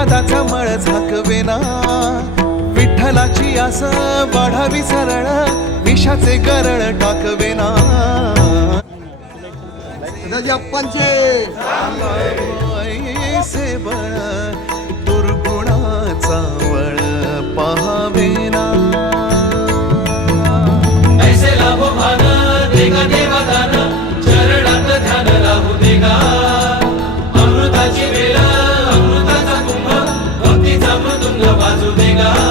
मदाचा मळ झाकवेना. विठ्ठलाची आस वाढावी सरळ विषाचे गरळ टाकवेना. सेवळ दुर्गुणाचा वळ पहावेना. ऐसे चरणात ध्यान देगा. I do azubega